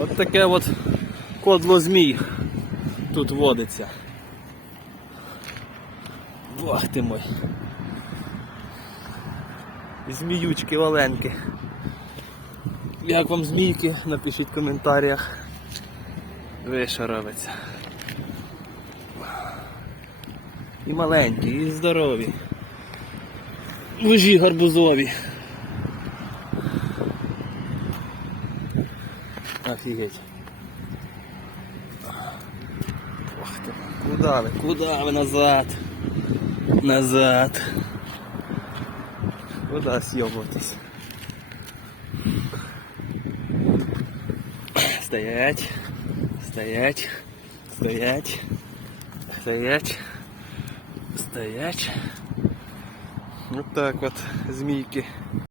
От таке от кодло змій тут водиться. Бог ти мой. Зміючки маленькі. Як вам змійки? Напишіть в коментарях. Ви що робиться. І маленькі, і здорові. Вужі гарбузові. Офігеть. Ох ти, куди ви назад? Назад. Куди з'йобуватись? Стоять. Стоять. Стоять. Стоять. Стоять. Вот так вот, змійки.